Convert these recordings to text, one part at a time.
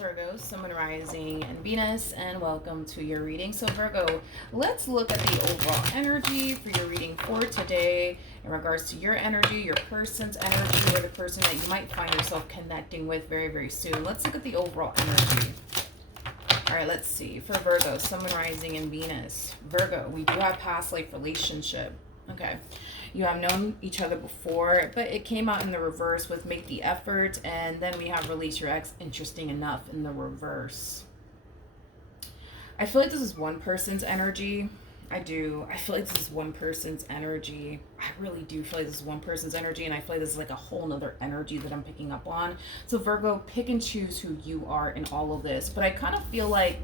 Virgo, Sun, Moon, Rising, and Venus, and welcome to your reading. So Virgo, let's look at the overall energy for your reading for today in regards to your energy, your person's energy, or the person that you might find yourself connecting with very, very soon. Let's look at the overall energy. All right, let's see. For Virgo, Sun, Moon, Rising, and Venus. Virgo, we do have past life relationship. Okay. You have known each other before, but it came out in the reverse with make the effort, and then we have release your ex, interesting enough, in the reverse. I feel like this is one person's energy. I do. I feel like this is one person's energy. I really do feel like this is one person's energy, and I feel like this is like a whole nother energy that I'm picking up on. So Virgo, pick and choose who you are in all of this, but I kind of feel like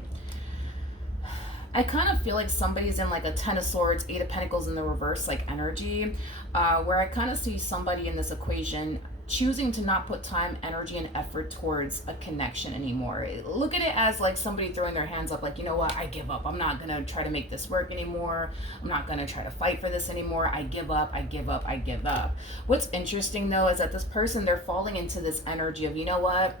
somebody's in like a Ten of Swords, Eight of Pentacles in the reverse, like energy, where I kind of see somebody in this equation choosing to not put time, energy, and effort towards a connection anymore. Look at it as like somebody throwing their hands up, like, you know what, I give up. I'm not going to try to make this work anymore. I'm not going to try to fight for this anymore. I give up, I give up, I give up. What's interesting though is that this person, they're falling into this energy of, you know what,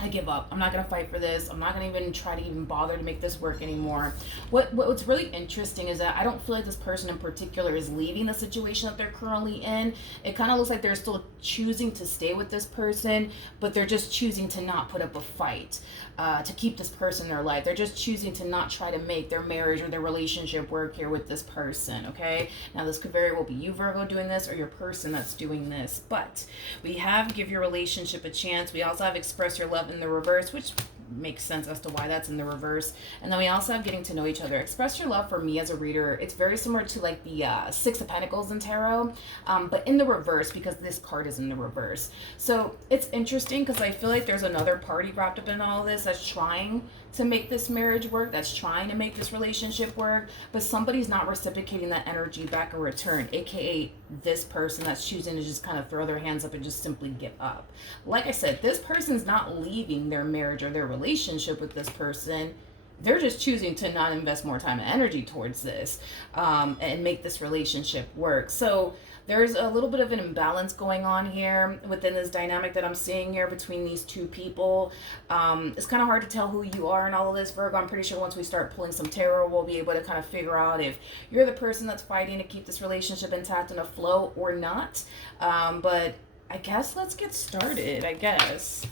I give up. I'm not going to fight for this. I'm not going to even try to even bother to make this work anymore. What's really interesting is that I don't feel like this person in particular is leaving the situation that they're currently in. It kind of looks like they're still choosing to stay with this person, but they're just choosing to not put up a fight to keep this person in their life. They're just choosing to not try to make their marriage or their relationship work here with this person, okay? Now, this could very well be you, Virgo, doing this, or your person that's doing this. But we have give your relationship a chance. We also have express your love in the reverse, which makes sense as to why that's in the reverse. And then we also have getting to know each other. Express your love, for me as a reader, it's very similar to like the Six of Pentacles in tarot, but in the reverse, because this card is in the reverse. So it's interesting because I feel like there's another party wrapped up in all this that's trying to make this marriage work, that's trying to make this relationship work, but somebody's not reciprocating that energy back in return, aka this person that's choosing to just kind of throw their hands up and just simply give up. Like I said, this person's not leaving their marriage or their relationship with this person. They're just choosing to not invest more time and energy towards this and make this relationship work. So there's a little bit of an imbalance going on here within this dynamic that I'm seeing here between these two people. It's kind of hard to tell who you are in all of this, Virgo. I'm pretty sure once we start pulling some tarot, we'll be able to kind of figure out if you're the person that's fighting to keep this relationship intact and afloat or not. But I guess let's get started, I guess.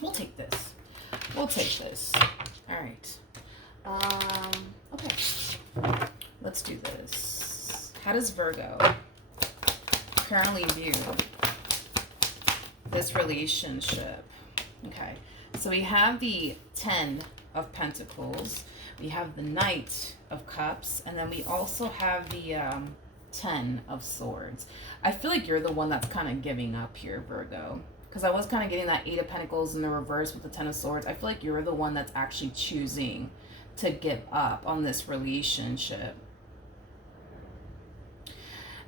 We'll take this. We'll take this. All right. Okay. Let's do this. How does Virgo currently view this relationship? Okay. So we have the 10 of Pentacles. We have the Knight of Cups. And then we also have the 10 of Swords. I feel like you're the one that's kind of giving up here, Virgo. Because I was kind of getting that Eight of Pentacles in the reverse with the Ten of Swords. I feel like you're the one that's actually choosing to give up on this relationship.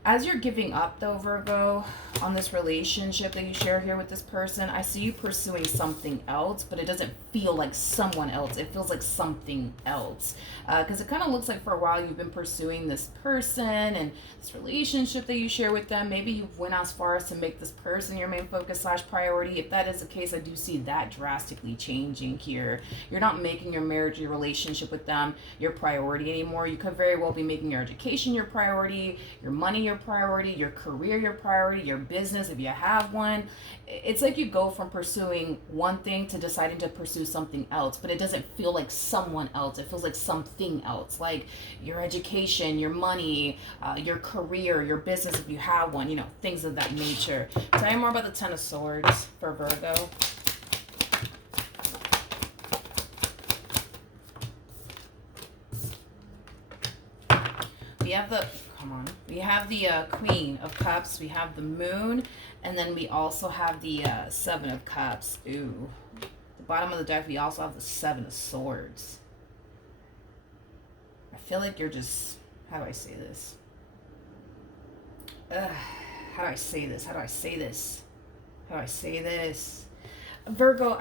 As you're giving up, though, Virgo, on this relationship that you share here with this person, I see you pursuing something else, but it doesn't feel like someone else. It feels like something else. Because it kind of looks like for a while you've been pursuing this person and this relationship that you share with them. Maybe you went as far as to make this person your main focus / priority. If that is the case, I do see that drastically changing here. You're not making your marriage, your relationship with them your priority anymore. You could very well be making your education your priority, your money your priority, your career your priority, your business if you have one. It's like you go from pursuing one thing to deciding to pursue something else, but it doesn't feel like someone else. It feels like something else, like your education, your money, your career, your business if you have one, you know, things of that nature. Tell me more about the Ten of Swords for Virgo. We have the we have the Queen of Cups, we have the Moon, and then we also have the Seven of Cups. Ooh. The bottom of the deck, we also have the Seven of Swords. I feel like you're just, how do I say this? How do I say this? How do I say this? How do I say this? Virgo,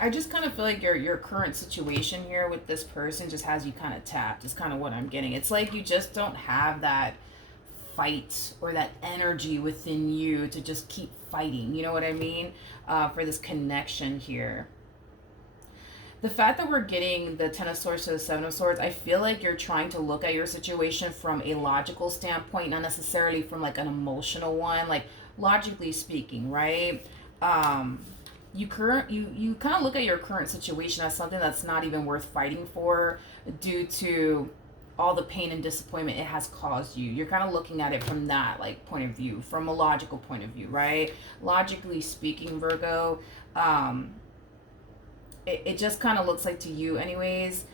I just kind of feel like your current situation here with this person just has you kind of tapped. Is kind of what I'm getting. It's like you just don't have that fight or that energy within you to just keep fighting. You know what I mean? For this connection here. the fact that we're getting the Ten of Swords to the Seven of Swords, I feel like you're trying to look at your situation from a logical standpoint, not necessarily from like an emotional one, like logically speaking, right? You kind of look at your current situation as something that's not even worth fighting for due to all the pain and disappointment it has caused you. You're kind of looking at it from that like point of view, from a logical point of view, right? Logically speaking, Virgo, it just kind of looks like to you anyways,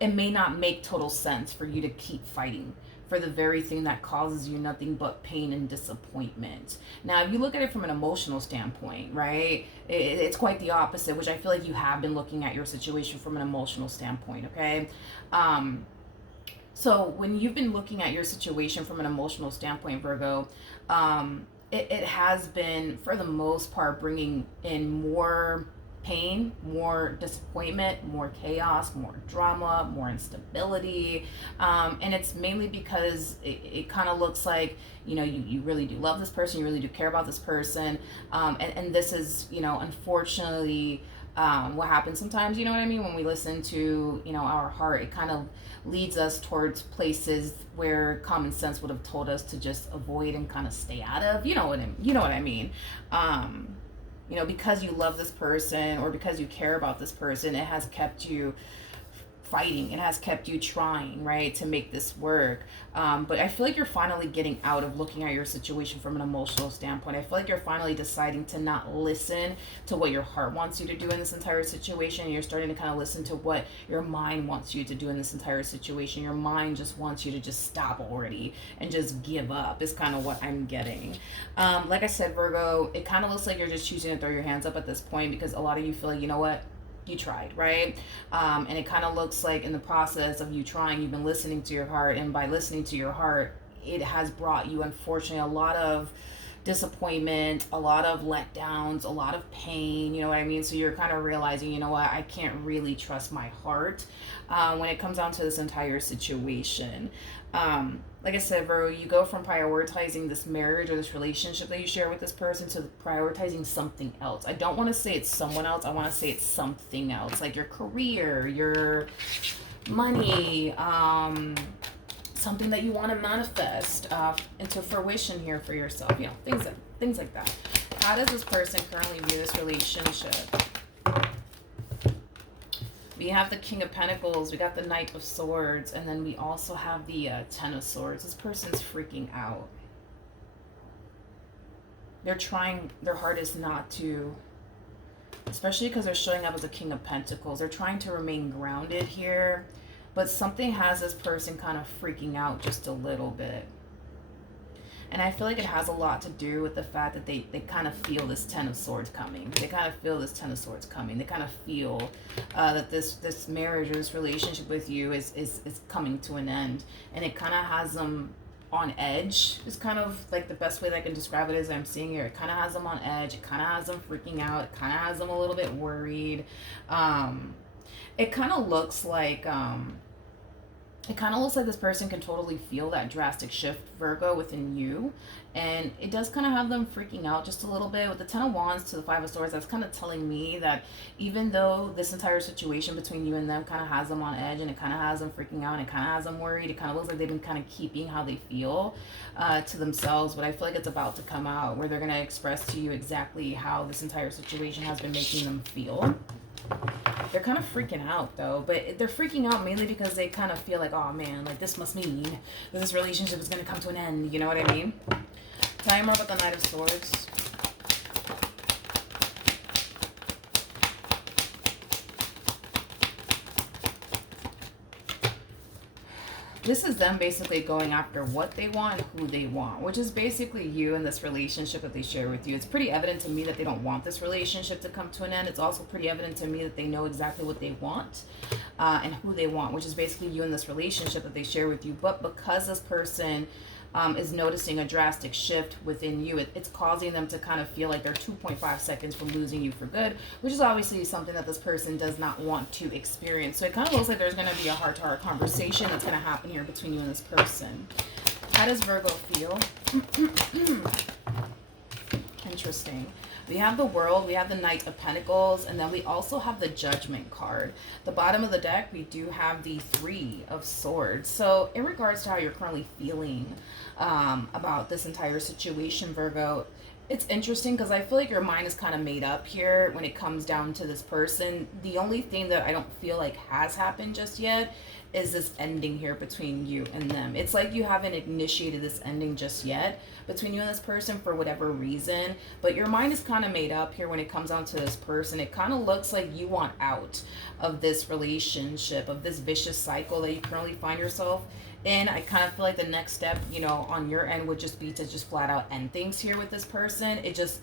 it may not make total sense for you to keep fighting for the very thing that causes you nothing but pain and disappointment. Now, if you look at it from an emotional standpoint, right, it's quite the opposite, which I feel like you have been looking at your situation from an emotional standpoint, okay? So when you've been looking at your situation from an emotional standpoint, Virgo, it has been, for the most part, bringing in more pain, more disappointment, more chaos, more drama, more instability. And it's mainly because it kind of looks like, you know, you really do love this person, you really do care about this person. And this is, you know, unfortunately, what happens sometimes, you know what I mean? When we listen to, you know, our heart, it kind of leads us towards places where common sense would have told us to just avoid and kind of stay out of, you know what I mean? You know, because you love this person or because you care about this person, it has kept you fighting. It has kept you trying, right, to make this work. But I feel like you're finally getting out of looking at your situation from an emotional standpoint. I feel like you're finally deciding to not listen to what your heart wants you to do in this entire situation. You're starting to kind of listen to what your mind wants you to do in this entire situation. Your mind just wants you to just stop already and just give up is kind of what I'm getting. Like I said, Virgo, it kind of looks like you're just choosing to throw your hands up at this point because a lot of you feel like, you know what? You tried, right? And it kind of looks like in the process of you trying, you've been listening to your heart, and by listening to your heart, it has brought you, unfortunately, a lot of disappointment, a lot of letdowns, a lot of pain, you know what I mean? So you're kind of realizing, you know what, I can't really trust my heart when it comes down to this entire situation. Like I said, Virgo, you go from prioritizing this marriage or this relationship that you share with this person to prioritizing something else. I don't want to say it's someone else. I want to say it's something else, like your career, your money, something that you want to manifest into fruition here for yourself. You know, things like that. How does this person currently view this relationship? We have the King of Pentacles, we got the Knight of Swords, and then we also have the Ten of Swords. This person's freaking out. They're trying their hardest not to, especially because they're showing up as a King of Pentacles. They're trying to remain grounded here, but something has this person kind of freaking out just a little bit. And I feel like it has a lot to do with the fact that they kind of feel this Ten of Swords coming. They kind of feel this Ten of Swords coming. They kind of feel that this marriage or this relationship with you is coming to an end. And it kind of has them on edge. It's kind of like the best way that I can describe it as I'm seeing here. It kind of has them on edge. It kind of has them freaking out. It kind of has them a little bit worried. It kind of looks like... It kind of looks like this person can totally feel that drastic shift, Virgo, within you. And it does kind of have them freaking out just a little bit. With the Ten of Wands to the Five of Swords, that's kind of telling me that even though this entire situation between you and them kind of has them on edge and it kind of has them freaking out and it kind of has them worried, it kind of looks like they've been kind of keeping how they feel to themselves. But I feel like it's about to come out where they're going to express to you exactly how this entire situation has been making them feel. They're kind of freaking out though, but they're freaking out mainly because they kind of feel like, oh man, like this must mean that this relationship is going to come to an end. You know what I mean? Tell me more about the Knight of Swords. This is them basically going after what they want, who they want, which is basically you and this relationship that they share with you. It's pretty evident to me that they don't want this relationship to come to an end. It's also pretty evident to me that they know exactly what they want and who they want, which is basically you and this relationship that they share with you. But because this person is noticing a drastic shift within you, it's causing them to kind of feel like they're 2.5 seconds from losing you for good, which is obviously something that this person does not want to experience. So it kind of looks like there's going to be a heart-to-heart conversation that's going to happen here between you and this person. How does Virgo feel? Interesting. We have the World, we have the Knight of Pentacles, and then we also have the Judgment card. The bottom of the deck, we do have the Three of Swords. So in regards to how you're currently feeling about this entire situation, Virgo, it's interesting because I feel like your mind is kind of made up here when it comes down to this person. The only thing that I don't feel like has happened just yet is this ending here between you and them. It's like you haven't initiated this ending just yet between you and this person for whatever reason, but your mind is kind of made up here when it comes down to this person. It kind of looks like you want out of this relationship, of this vicious cycle that you currently find yourself in. I kind of feel like the next step, you know, on your end would just be to just flat out end things here with this person. It just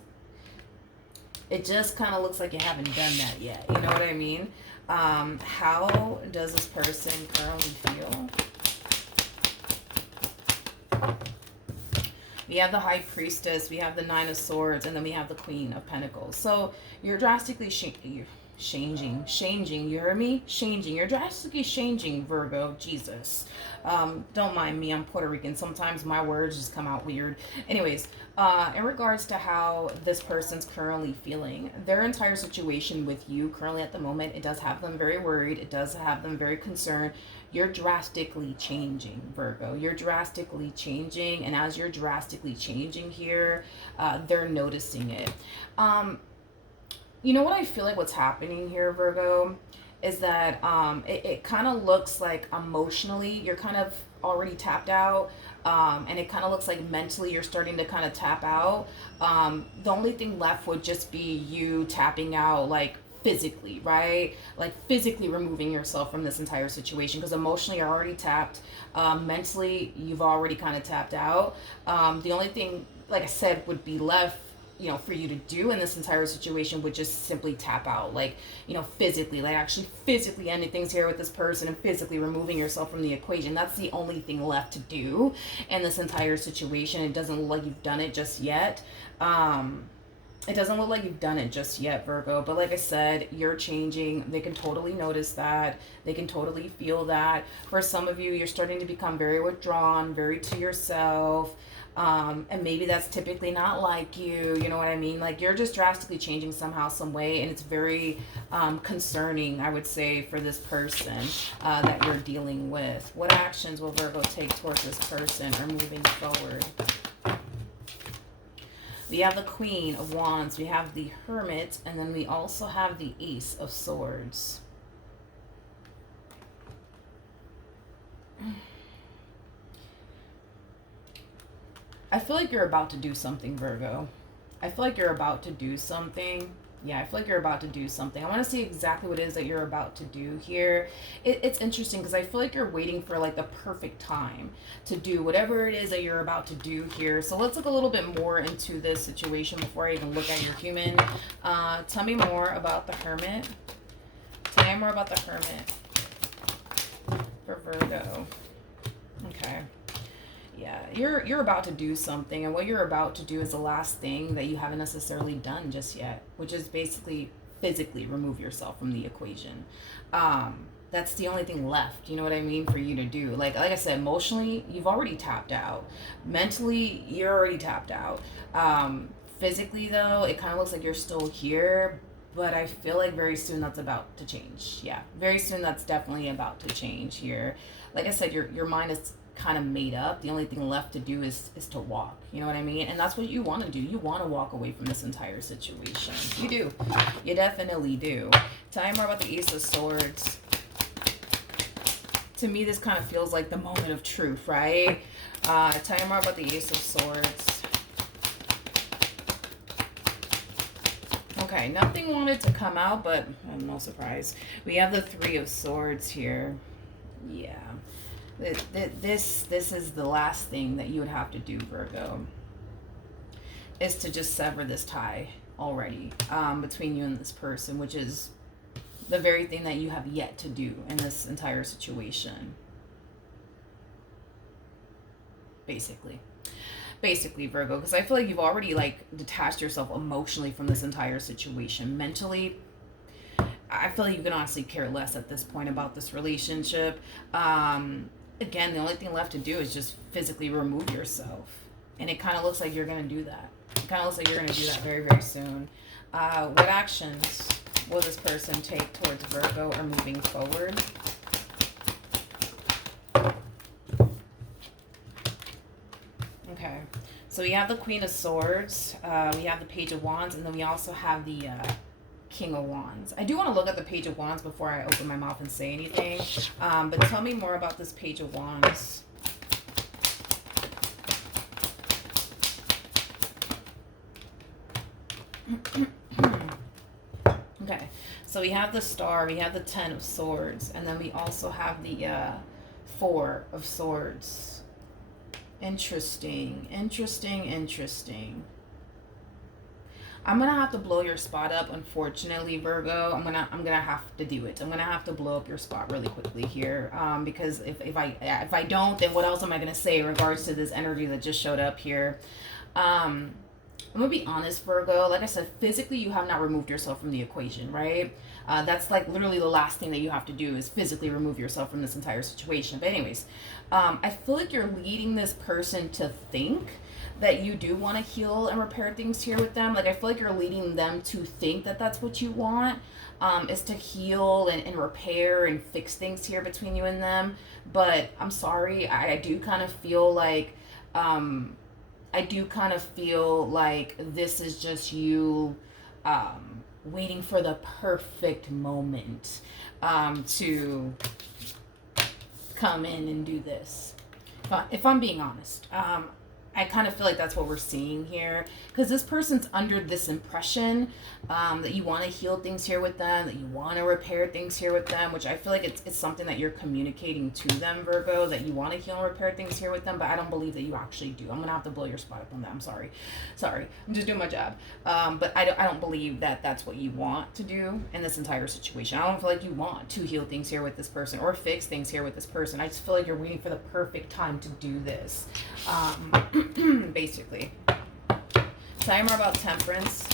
kind of looks like you haven't done that yet. You know what I mean? How does this person currently feel? We have the High Priestess, we have the Nine of Swords, and then we have the Queen of Pentacles. So you're drastically changing, you heard me? Changing. You're drastically changing, Virgo. Jesus. Don't mind me, I'm Puerto Rican. Sometimes my words just come out weird. Anyways, in regards to how this person's currently feeling, their entire situation with you currently at the moment, it does have them very worried. It does have them very concerned. You're drastically changing, Virgo. You're drastically changing. And as you're drastically changing here, they're noticing it. You know what I feel like what's happening here, Virgo, is that it kind of looks like emotionally you're kind of already tapped out, and it kind of looks like mentally you're starting to kind of tap out. The only thing left would just be you tapping out, like physically, right? Like physically removing yourself from this entire situation, because emotionally you're already tapped. Mentally you've already kind of tapped out. The only thing, like I said, would be left, you know, for you to do in this entire situation would just simply tap out, like, you know, physically, like actually physically ending things here with this person and physically removing yourself from the equation. That's the only thing left to do in this entire situation. It doesn't look like you've done it just yet. It doesn't look like you've done it just yet, Virgo. But like I said, you're changing. They can totally notice that. They can totally feel that. For some of you, you're starting to become very withdrawn, very to yourself. And maybe that's typically not like you know what I mean? Like you're just drastically changing somehow, some way, and it's very concerning, I would say, for this person that you're dealing with. What actions will Virgo take towards this person or moving forward? We have the Queen of Wands, we have the Hermit, and then we also have the Ace of Swords. I feel like you're about to do something, Virgo. I feel like you're about to do something. Yeah, I feel like you're about to do something. I want to see exactly what it is that you're about to do here. It's interesting because I feel like you're waiting for like the perfect time to do whatever it is that you're about to do here. So let's look a little bit more into this situation before I even look at your human. Tell me more about the Hermit. Tell me more about the Hermit for Virgo. Okay. Yeah, you're about to do something, and what you're about to do is the last thing that you haven't necessarily done just yet, which is basically physically remove yourself from the equation. That's the only thing left, you know what I mean, for you to do. Like I said, emotionally, you've already tapped out. Mentally, you're already tapped out. Physically, though, it kind of looks like you're still here, but I feel like very soon that's about to change. Yeah, very soon that's definitely about to change here. Like I said, your mind is kind of made up. The only thing left to do is to walk, you know what I mean? And that's what you want to do. You want to walk away from this entire situation. You do. You definitely do. Tell me more about the Ace of Swords. To me, this kind of feels like the moment of truth, right? Tell me more about the Ace of Swords. Okay, nothing wanted to come out, but no surprise. We have the Three of Swords here. Yeah. This is the last thing that you would have to do, Virgo, is to just sever this tie already between you and this person, which is the very thing that you have yet to do in this entire situation. Basically, Virgo, because I feel like you've already like detached yourself emotionally from this entire situation. Mentally, I feel like you can honestly care less at this point about this relationship. Again, the only thing left to do is just physically remove yourself. And it kind of looks like you're going to do that. It kind of looks like you're going to do that very, very soon. What actions will this person take towards Virgo or moving forward? Okay. So we have the Queen of Swords, we have the Page of Wands, and then we also have the King of Wands. I do want to look at the Page of Wands before I open my mouth and say anything. But tell me more about this Page of Wands. Okay, so we have the Star, we have the Ten of Swords, and then we also have the Four of Swords. Interesting, interesting, interesting. I'm gonna have to blow your spot up, unfortunately, Virgo. I'm gonna have to do it. I'm gonna have to blow up your spot really quickly here, because if I don't, then what else am I gonna say in regards to this energy that just showed up here? I'm gonna be honest, Virgo. Like I said, physically you have not removed yourself from the equation, right? That's like literally the last thing that you have to do is physically remove yourself from this entire situation. But anyways, I feel like you're leading this person to think that you do want to heal and repair things here with them. Like I feel like you're leading them to think that that's what you want, is to heal and repair and fix things here between you and them. But I'm sorry, I do kind of feel like this is just you waiting for the perfect moment to come in and do this. If I'm being honest, I kind of feel like that's what we're seeing here, because this person's under this impression that you want to heal things here with them, that you want to repair things here with them, which I feel like it's something that you're communicating to them, Virgo, that you want to heal and repair things here with them, but I don't believe that you actually do. I'm gonna have to blow your spot up on that. I'm sorry, I'm just doing my job, but I don't believe that that's what you want to do in this entire situation. I don't feel like you want to heal things here with this person or fix things here with this person. I just feel like you're waiting for the perfect time to do this, basically. Tell me more about Temperance.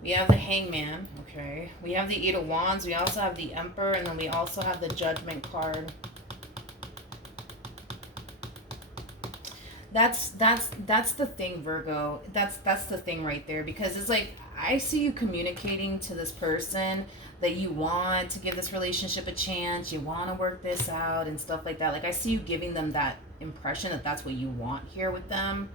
We have the Hangman, okay. We have the Eight of Wands. We also have the Emperor, and then we also have the Judgment card. That's the thing, Virgo. That's the thing right there, because it's like I see you communicating to this person that you want to give this relationship a chance, you want to work this out and stuff like that. Like I see you giving them that impression that that's what you want here with them.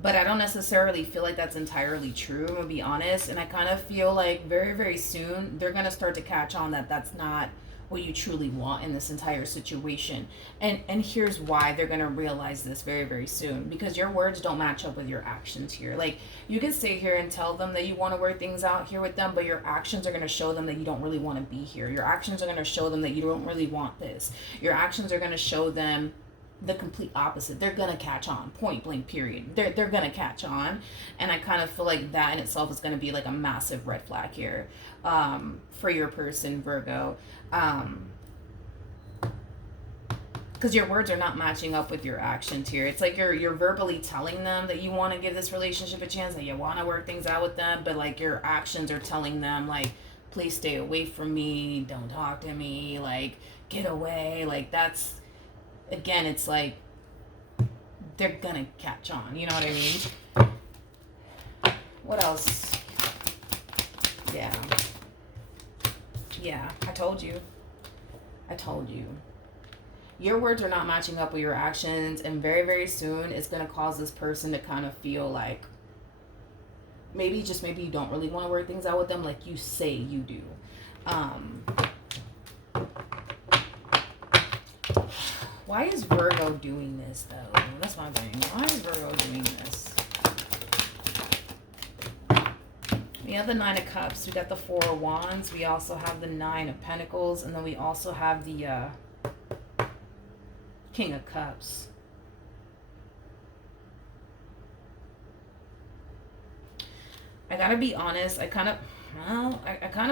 But I don't necessarily feel like that's entirely true, I'm gonna be honest. And I kind of feel like very, very soon they're gonna start to catch on that that's not what you truly want in this entire situation. And here's why they're gonna realize this very, very soon, because your words don't match up with your actions here. Like you can sit here and tell them that you want to work things out here with them, but your actions are gonna show them that you don't really want to be here. Your actions are gonna show them that you don't really want this. Your actions are gonna show them the complete opposite. They're gonna catch on, point blank period. They're gonna catch on. And I kind of feel like that in itself is gonna be like a massive red flag here, for your person, Virgo, because your words are not matching up with your actions here. It's like you're verbally telling them that you want to give this relationship a chance, that you want to work things out with them, but like your actions are telling them like, please stay away from me, don't talk to me, like get away. Like that's, again, it's like they're gonna catch on, you know what I mean? What else? Yeah, I told you. Your words are not matching up with your actions, and very, very soon it's gonna cause this person to kind of feel like maybe you don't really want to work things out with them like you say you do. Why is Virgo doing this, though? That's my thing. Why is Virgo doing this? We have the Nine of Cups. We got the Four of Wands. We also have the Nine of Pentacles. And then we also have the King of Cups. I gotta be honest. I kind of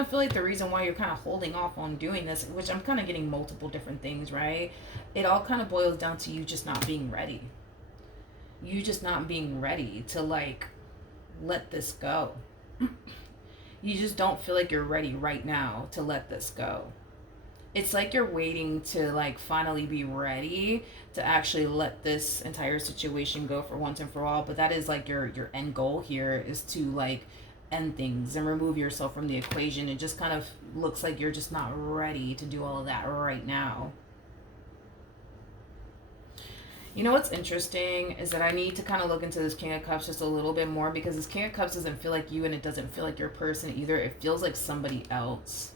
feel like the reason why you're kind of holding off on doing this, which I'm kind of getting multiple different things, right? It all kind of boils down to you just not being ready. You just not being ready to like let this go. You just don't feel like you're ready right now to let this go. It's like you're waiting to like finally be ready to actually let this entire situation go for once and for all. But that is like your end goal here, is to like end things and remove yourself from the equation. It just kind of looks like you're just not ready to do all of that right now. You know what's interesting is that I need to kind of look into this King of Cups just a little bit more, because this King of Cups doesn't feel like you, and it doesn't feel like your person either. It feels like somebody else.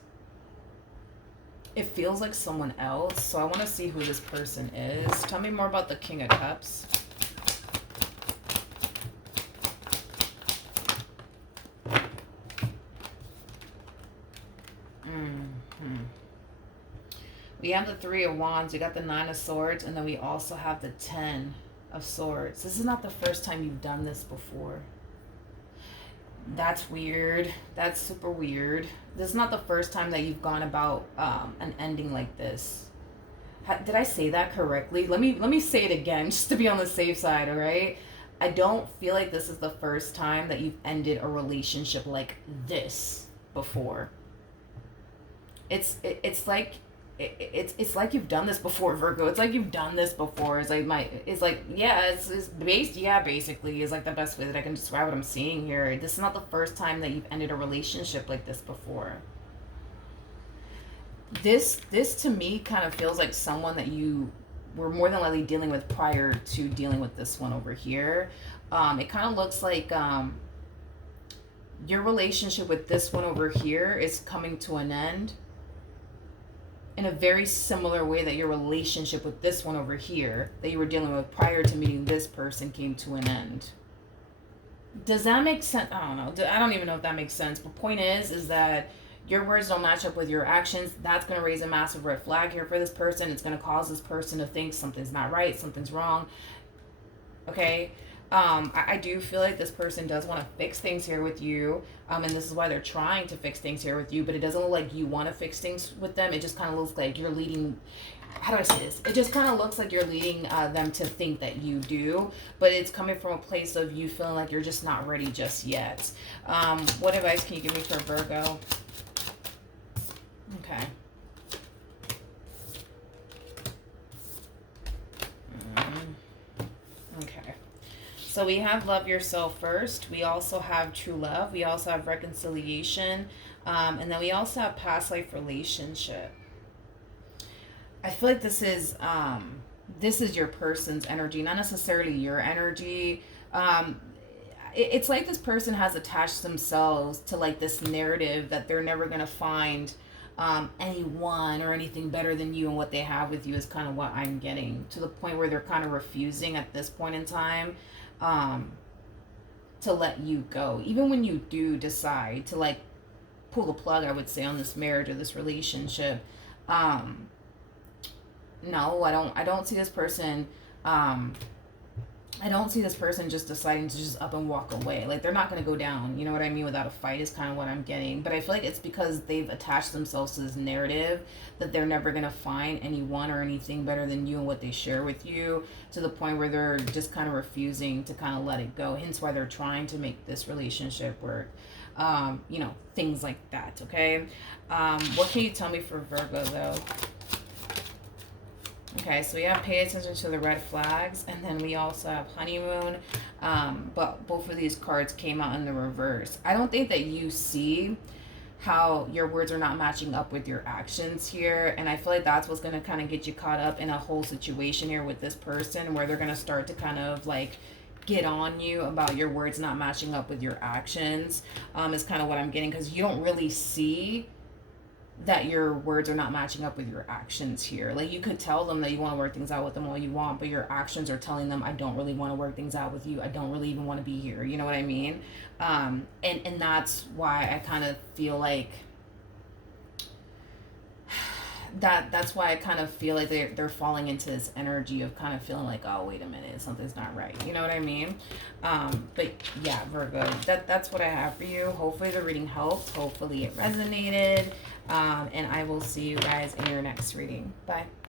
It feels like someone else. So I want to see who this person is. Tell me more about the King of Cups. We have the Three of Wands, we got the Nine of Swords, and then we also have the Ten of Swords. This is not the first time you've done this before. That's weird. That's super weird. This is not the first time that you've gone about an ending like this. Did I say that correctly? Let me say it again, just to be on the safe side, all right? I don't feel like this is the first time that you've ended a relationship like this before. It's like it's like you've done this before, Virgo. It's like you've done this before. It's basically is like the best way that I can describe what I'm seeing here. This is not the first time that you've ended a relationship like this before. This to me kind of feels like someone that you were more than likely dealing with prior to dealing with this one over here. It kind of looks like your relationship with this one over here is coming to an end in a very similar way that your relationship with this one over here that you were dealing with prior to meeting this person came to an end. Does that make sense? I don't know. I don't even know if that makes sense. But point is that your words don't match up with your actions. That's going to raise a massive red flag here for this person. It's going to cause this person to think something's not right, something's wrong. Okay? I do feel like this person does want to fix things here with you, and this is why they're trying to fix things here with you, but it doesn't look like you want to fix things with them. It just kind of looks like you're leading, how do I say this? It just kind of looks like you're leading them to think that you do, but it's coming from a place of you feeling like you're just not ready just yet. What advice can you give me for Virgo? Okay. Okay. So we have love yourself first. We also have true love. We also have reconciliation. And then we also have past life relationship. I feel like this is your person's energy, not necessarily your energy. It's like this person has attached themselves to like this narrative that they're never going to find anyone or anything better than you, and what they have with you is kind of what I'm getting, to the point where they're kind of refusing at this point in time to let you go. Even when you do decide to like pull the plug, I would say, on this marriage or this relationship, no, I don't see this person I don't see this person just deciding to just up and walk away. Like, they're not going to go down, you know what I mean, without a fight is kind of what I'm getting. But I feel like it's because they've attached themselves to this narrative that they're never going to find anyone or anything better than you and what they share with you, to the point where they're just kind of refusing to kind of let it go. Hence why they're trying to make this relationship work. You know, things like that, okay? What can you tell me for Virgo, though? Okay, so we have pay attention to the red flags, and then we also have honeymoon, but both of these cards came out in the reverse. I don't think that you see how your words are not matching up with your actions here, and I feel like that's what's going to kind of get you caught up in a whole situation here with this person, where they're going to start to kind of like get on you about your words not matching up with your actions, is kind of what I'm getting, because you don't really see that your words are not matching up with your actions here. Like, you could tell them that you want to work things out with them all you want, but your actions are telling them, I don't really want to work things out with you. I don't really even want to be here. You know what I mean? And that's why I kind of feel like that's why I kind of feel like they're falling into this energy of kind of feeling like, oh, wait a minute, something's not right. You know what I mean? But yeah, Virgo, that's what I have for you. Hopefully the reading helped. Hopefully it resonated. And I will see you guys in your next reading. Bye.